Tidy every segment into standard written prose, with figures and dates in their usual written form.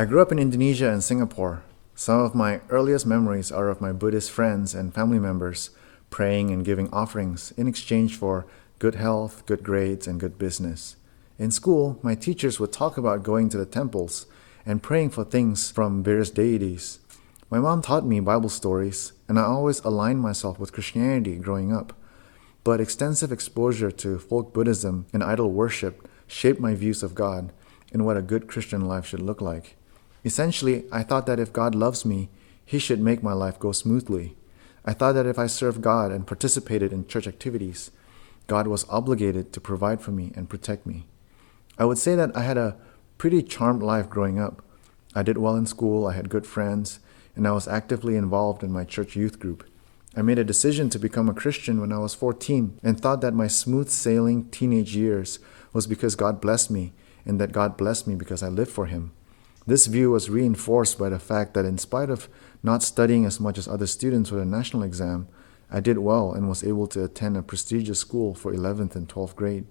I grew up in Indonesia and Singapore. Some of my earliest memories are of my Buddhist friends and family members praying and giving offerings in exchange for good health, good grades, and good business. In school, my teachers would talk about going to the temples and praying for things from various deities. My mom taught me Bible stories, and I always aligned myself with Christianity growing up. But extensive exposure to folk Buddhism and idol worship shaped my views of God and what a good Christian life should look like. Essentially, I thought that if God loves me, He should make my life go smoothly. I thought that if I served God and participated in church activities, God was obligated to provide for me and protect me. I would say that I had a pretty charmed life growing up. I did well in school, I had good friends, and I was actively involved in my church youth group. I made a decision to become a Christian when I was 14 and thought that my smooth sailing teenage years was because God blessed me and that God blessed me because I lived for Him. This view was reinforced by the fact that in spite of not studying as much as other students for the national exam, I did well and was able to attend a prestigious school for 11th and 12th grade.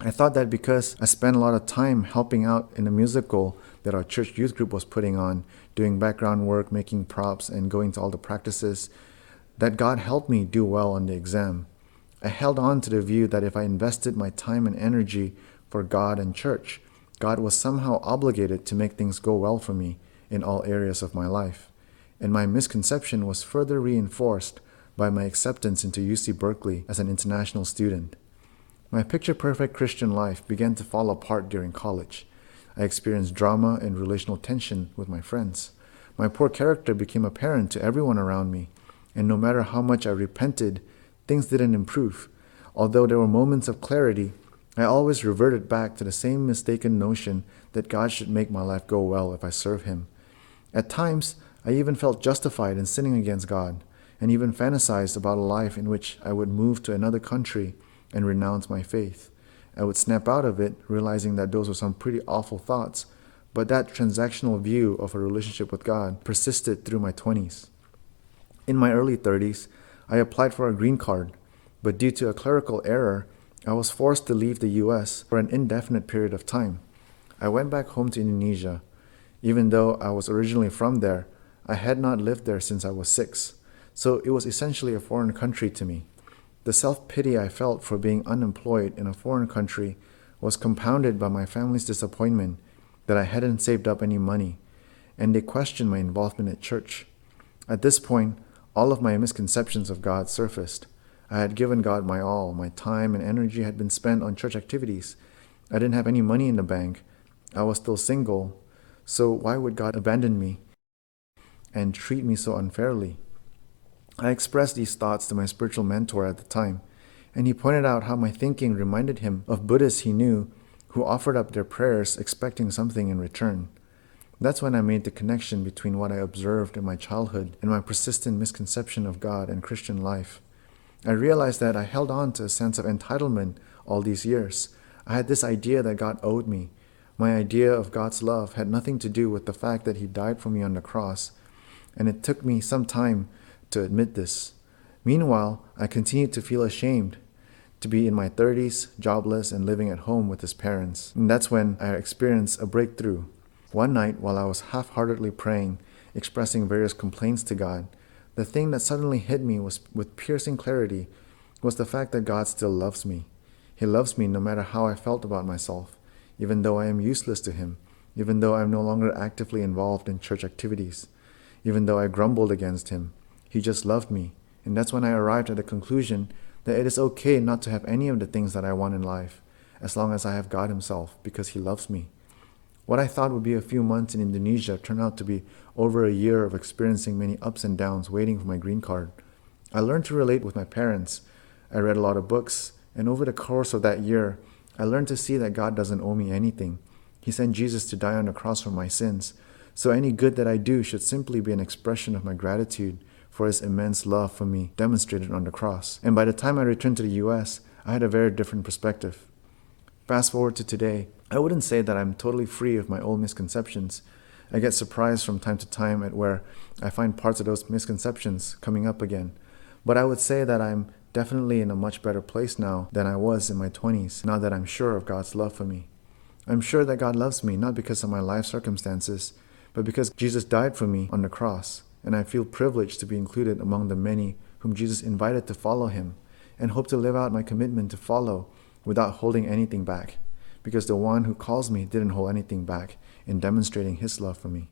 I thought that because I spent a lot of time helping out in a musical that our church youth group was putting on, doing background work, making props, and going to all the practices, that God helped me do well on the exam. I held on to the view that if I invested my time and energy for God and church, God was somehow obligated to make things go well for me in all areas of my life. And my misconception was further reinforced by my acceptance into UC Berkeley as an international student. My picture-perfect Christian life began to fall apart during college. I experienced drama and relational tension with my friends. My poor character became apparent to everyone around me, and no matter how much I repented, things didn't improve. Although there were moments of clarity, I always reverted back to the same mistaken notion that God should make my life go well if I serve Him. At times, I even felt justified in sinning against God, and even fantasized about a life in which I would move to another country and renounce my faith. I would snap out of it, realizing that those were some pretty awful thoughts, but that transactional view of a relationship with God persisted through my 20s. In my early 30s, I applied for a green card, but due to a clerical error, I was forced to leave the US for an indefinite period of time. I went back home to Indonesia. Even though I was originally from there, I had not lived there since I was 6, so it was essentially a foreign country to me. The self-pity I felt for being unemployed in a foreign country was compounded by my family's disappointment that I hadn't saved up any money, and they questioned my involvement at church. At this point, all of my misconceptions of God surfaced. I had given God my all. My time and energy had been spent on church activities. I didn't have any money in the bank. I was still single. So why would God abandon me and treat me so unfairly? I expressed these thoughts to my spiritual mentor at the time, and he pointed out how my thinking reminded him of Buddhists he knew who offered up their prayers expecting something in return. That's when I made the connection between what I observed in my childhood and my persistent misconception of God and Christian life. I realized that I held on to a sense of entitlement all these years. I had this idea that God owed me. My idea of God's love had nothing to do with the fact that He died for me on the cross, and it took me some time to admit this. Meanwhile, I continued to feel ashamed to be in my 30s, jobless, and living at home with his parents. And that's when I experienced a breakthrough. One night, while I was half-heartedly praying, expressing various complaints to God, the thing that suddenly hit me was with piercing clarity was the fact that God still loves me. He loves me no matter how I felt about myself, even though I am useless to Him, even though I am no longer actively involved in church activities, even though I grumbled against Him. He just loved me, and that's when I arrived at the conclusion that it is okay not to have any of the things that I want in life, as long as I have God Himself, because He loves me. What I thought would be a few months in Indonesia turned out to be over a year of experiencing many ups and downs waiting for my green card. I learned to relate with my parents. I read a lot of books, and over the course of that year, I learned to see that God doesn't owe me anything. He sent Jesus to die on the cross for my sins, so any good that I do should simply be an expression of my gratitude for His immense love for me demonstrated on the cross. And by the time I returned to the US, I had a very different perspective. Fast forward to today, I wouldn't say that I'm totally free of my old misconceptions. I get surprised from time to time at where I find parts of those misconceptions coming up again. But I would say that I'm definitely in a much better place now than I was in my 20s, now that I'm sure of God's love for me. I'm sure that God loves me not because of my life circumstances, but because Jesus died for me on the cross, and I feel privileged to be included among the many whom Jesus invited to follow him, and hope to live out my commitment to follow without holding anything back, because the one who calls me didn't hold anything back in demonstrating his love for me.